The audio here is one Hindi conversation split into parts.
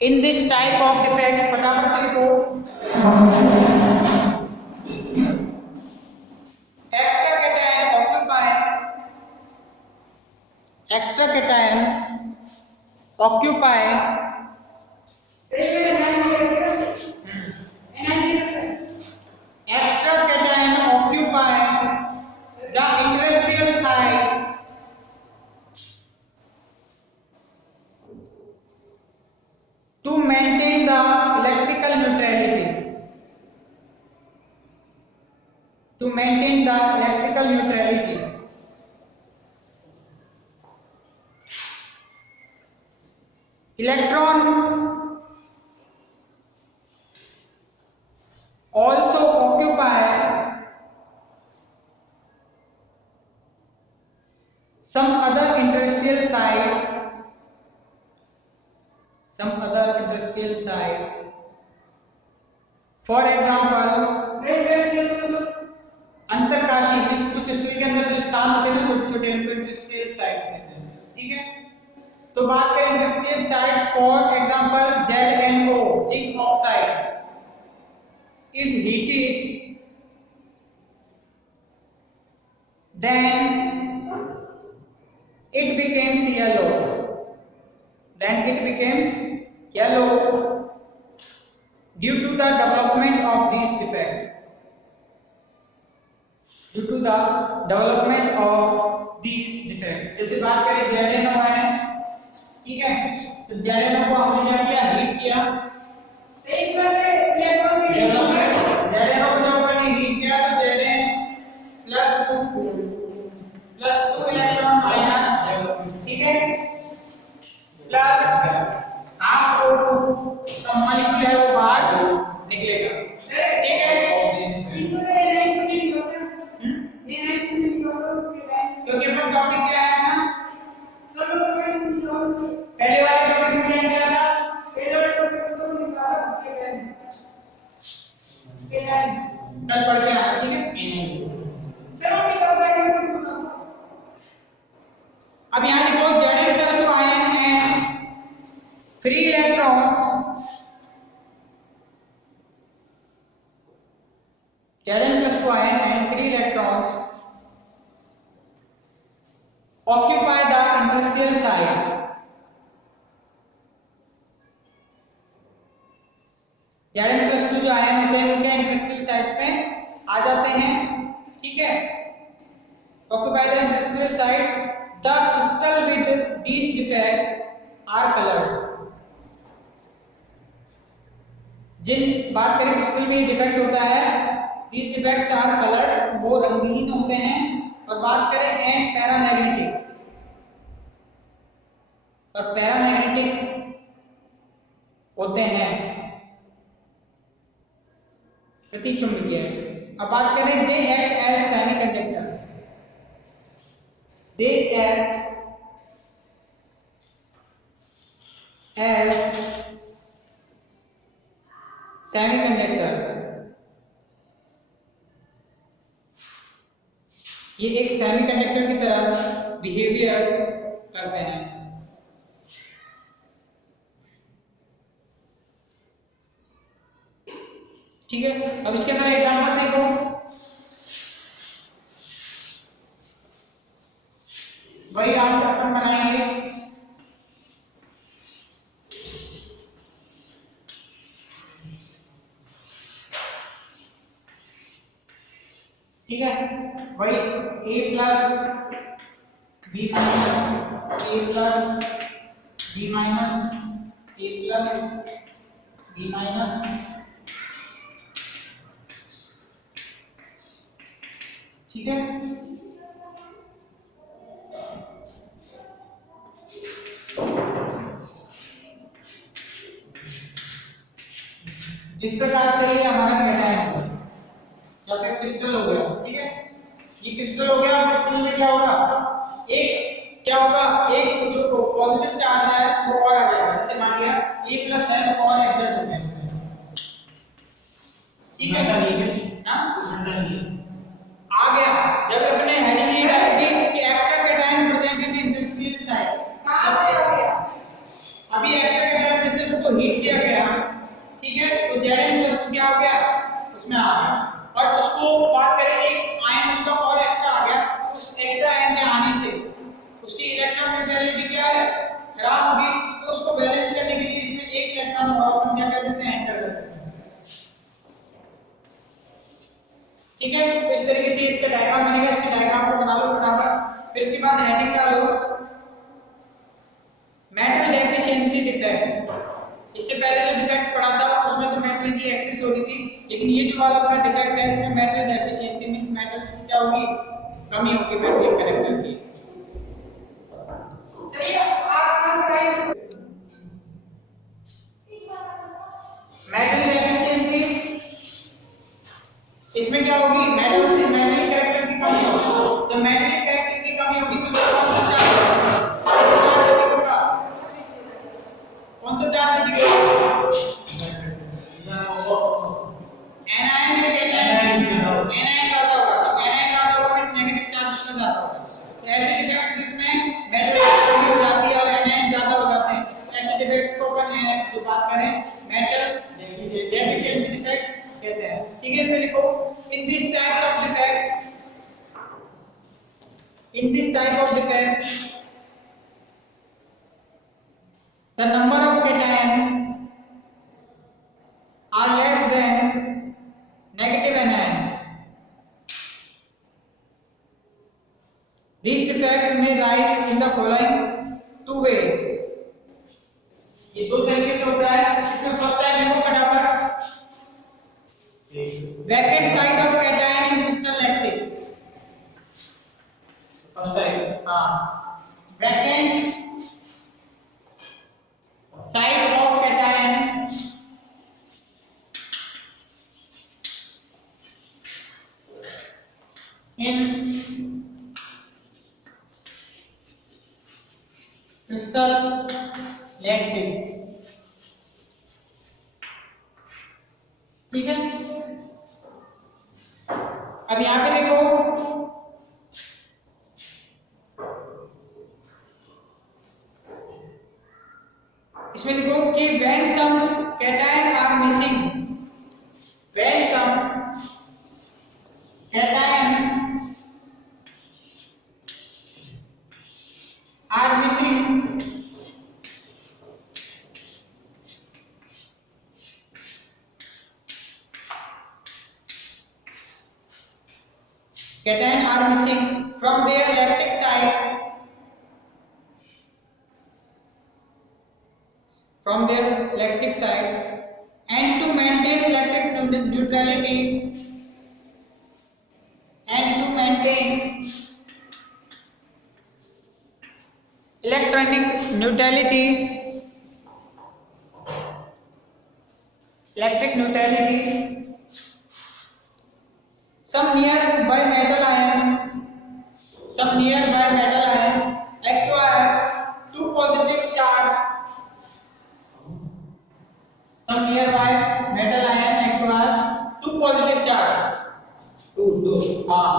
In this type of defect, फटाफट से लिखो, extra cation occupy the interstitial sites to maintain the electrical neutrality. Electron also occupy some other interstitial sites. For example, अंतरकाशी मींस जो क्रिस्टल के अंदर जो स्थान होते हैं ना छोटे छोटे, उनको इंटरस्टिशियल साइट्स कहते हैं. ठीक है, तो बात करें interstitial sites, for example ZnO zinc oxide is heated, then it becomes yellow. Due to the development of this defect. जैसे बात करें ZnO है, ठीक है, तो ZnO को हमने क्या किया, हीट किया. ZnO को जब हमने हीट किया तो Zn प्लस 2 इलेक्ट्रॉन माइनस, ठीक है, प्लस हाफ का मॉलिक्यूल है वो बाहर निकलेगा. ठीक है, क्योंकि अपन टॉपिक क्या है ना, पहले वाले टॉपिक में क्या किया था, कल पढ़ के आया. ठीक है, अब यहाँ लिखो Zn+2 ion and free electrons. Zn+2 ion and free electrons occupy the interstitial sites. Zn+2 जो आयन होते हैं उनके इंटरस्टिशियल साइट्स पे आ जाते हैं. ठीक है, occupy the interstitial sites. The crystal with this defect are colored. जिन बात करें क्रिस्टल में डिफेक्ट होता है, these defects are colored, वो रंगहीन होते हैं. और बात करें एंड पैरामैग्नेटिक, और पैरामैग्नेटिक होते हैं प्रतिचुंबकीय. अब बात करें they act as semiconductor. They act as semiconductor. ये एक सेमीकंडक्टर की तरह बिहेवियर करते हैं. ठीक है, अब इसके अंदर एग्जांपल देखो. वही राउंड अपन बनाएंगे. ठीक है, वही A plus B minus A plus B minus A plus B minus. ठीक है, इस प्रकार से ये हमारा कैटायन होगा या फिर क्रिस्टल हो गया. ठीक है, ये क्रिस्टल हो गया. क्रिस्टल में क्या होगा, एक जो पॉजिटिव चार्ज है वो और आ जाएगा. जैसे मान लिया A+N और एक्सर्ट हो गया इसमें. ठीक है, आ गया. जब अपने हेडिंग ये डालेगी कि extra cation present in interstitial site, अभी एक्स्ट्रा कैटायन जैसे उसको हीट किया गया, ठीक है, तो Zn+2 क्या हो गया, उसमें आ गया। और उसको बात करें एक आयन उसका और एक्स्ट्रा आ गया, उस एक्स्ट्रा आयन के आने से उसकी इलेक्ट्रॉन न्यूट्रलिटी क्या है, खराब होगी, तो उसको बैलेंस करने के लिए इसमें एक इलेक्ट्रॉन और अपन क्या कर देते हैं, एंटर कर देते हैं। ठीक है, तो इस तरीके से इसका डायग्राम बनेगा। इसके डायग्राम को बना लो फटाफट। फिर उसके बाद हेडिंग डालो मेटल डेफिशिएंसी डिफेक्ट। इससे पहले जो डिफेक्ट पढ़ा था उसमें तो मेटल की एक्सेस हो रही थी, लेकिन ये जो वाला अपना डिफेक्ट है इसमें मेटल डेफिशिएंसी मींस मेटल्स की क्या होगी, कमी होगी मेटल कैरेक्टर की। चलिए आप कराइए मेटल डेफिशिएंसी। इसमें क्या होगी, मेटल से मेटलिक कैरेक्टर की कमी होगी। जब मेटलिक कैरेक्टर की कमी होगी तो उसका कौन सा चार्ज होगा, कौन सा चार्ज दिखेगा, एनायन या कैटायन, एनायन ज्यादा होगा। तो एनायन ज्यादा होगा मींस नेगेटिव चार्ज उसमें ज्यादा होगा। तो ऐसे डिफेक्ट जिसमें मेटल की कमी हो जाती है और एनायन ज्यादा हो जाते हैं, तो ऐसे डिफेक्ट्स को अपन जो बात करें मेटल डेफिशिएंसी डिफेक्ट्स कहते हैं। ठीक है, इसमें लिखो in this types of defects, in this type of defect the number of cation are less than negative anion. These defects may rise in the following two ways. ये दो तरीके से होता है। इसमें फर्स्ट टाइम लिखो फटाफट, vacant site of cation in crystal lactic। First time vacant site of cation in crystal lactic। ठीक है, अब यहां पे देखो इसमें लिखो कि when some cation are missing, when some cation are missing cation are missing from their lactic site, from their lactic sites, and to maintain lactic neutrality, and to maintain electronic neutrality, electric neutrality, some nearby metal ion acquire two positive charge, some nearby metal ion acquire two positive charge, two हाँ।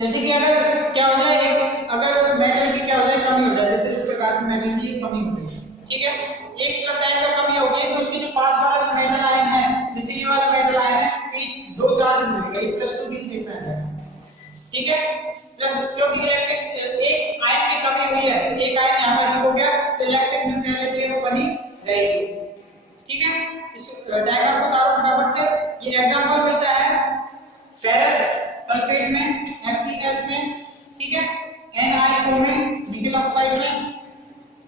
जैसे कि अगर क्या हो जाए, अगर मेटल की क्या हो जाए, कमी हो जाए, जैसे इस प्रकार से मेटल की कमी हो गई, ठीक है, एक प्लस आयन का कमी हो गई, तो उसके जो पास वाला जो मेटल आयन है, जैसे ये वाला मेटल आयन है, कि दो चार्ज मिलेगा, ये +2 की स्टेटमेंट है, ठीक है, प्लस क्योंकि एक आयन की कमी हुई है, एक आयन यहाँ पर अधिक हो गया, तो इलेक्ट्रिक न्यूट्रलिटी वो बनी रहेगी। ठीक है, इस डायग्राम को उतारो फटाफट से। ये एग्जांपल मिलता है फेरस सल्फेट में, FeS में, ठीक है, NiO में, निकल ऑक्साइड में,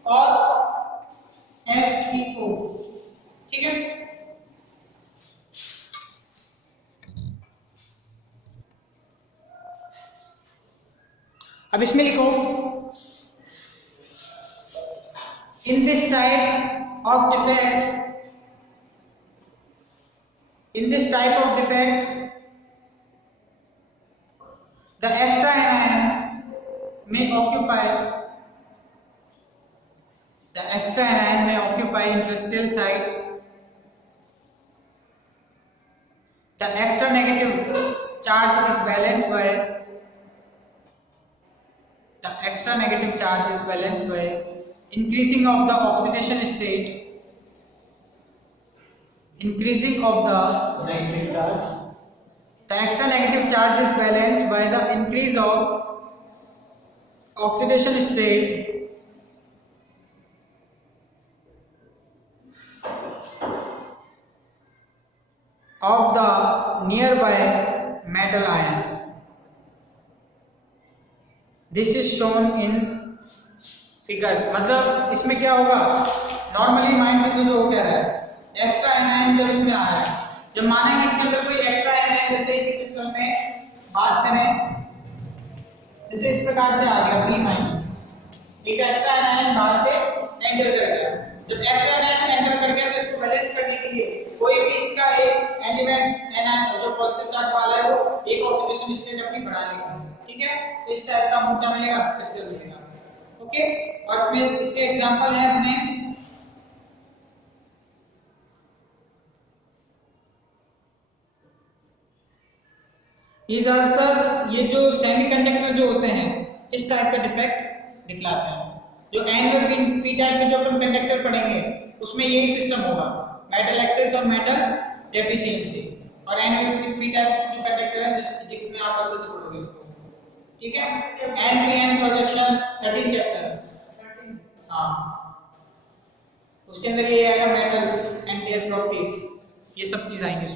और FeO, ठीक है। अब इसमें लिखो in this type of defect, in this type of defect the extra anion may occupy interstitial sites The extra negative charge is balanced by increasing of the oxidation state, increasing of the negative charge. The extra negative charge is balanced by the increase of oxidation state of the nearby metal ion. This is shown in figure. मतलब इसमें क्या होगा, नॉर्मली माइंड से जो कह रहा है एक्स्ट्रा एनायन जब इसमें आ रहा है, जब मानेंगे इसके अंदर कोई एक्स्ट्रा एनायन, जैसे इसी क्रिस्टल में बात करें, जैसे इस प्रकार से आ गया B माइनस, एक एक्स्ट्रा एनायन बाहर से एंटर कर गया। जब एक्स्ट्रा एनायन एंटर कर गया तो इसको बैलेंस करने के लिए कोई भी इसका एक एलिमेंट एनायन जो पॉजिटिव चार्ज वाला है वो एक ऑक्सीडेशन स्टेट अपनी बढ़ा लेगा, ठीक है। तो इस टाइप का मोटा मिलेगा, क्रिस्टल मिलेगा, ओके। और इसमें इसके एग्जांपल है अपने ये ज्यादातर ये जो सेमीकंडक्टर जो होते हैं इस टाइप का डिफेक्ट दिखलाते हैं। जो एन व पी टाइप के जो अपन कंडक्टर पढ़ेंगे उसमें यही सिस्टम होगा, मेटल एक्सेस और मेटल डेफिशिएंसी। और एन व पी टाइप जो कंडक्टर है जिसमें आप अच्छे से पढ़ोगे उसको, ठीक है। N P N projection 13 chapter, हाँ, उसके अंदर ये आएगा मेटल्स एंड देयर प्रॉपर्टीज, ये सब चीज आएंगे।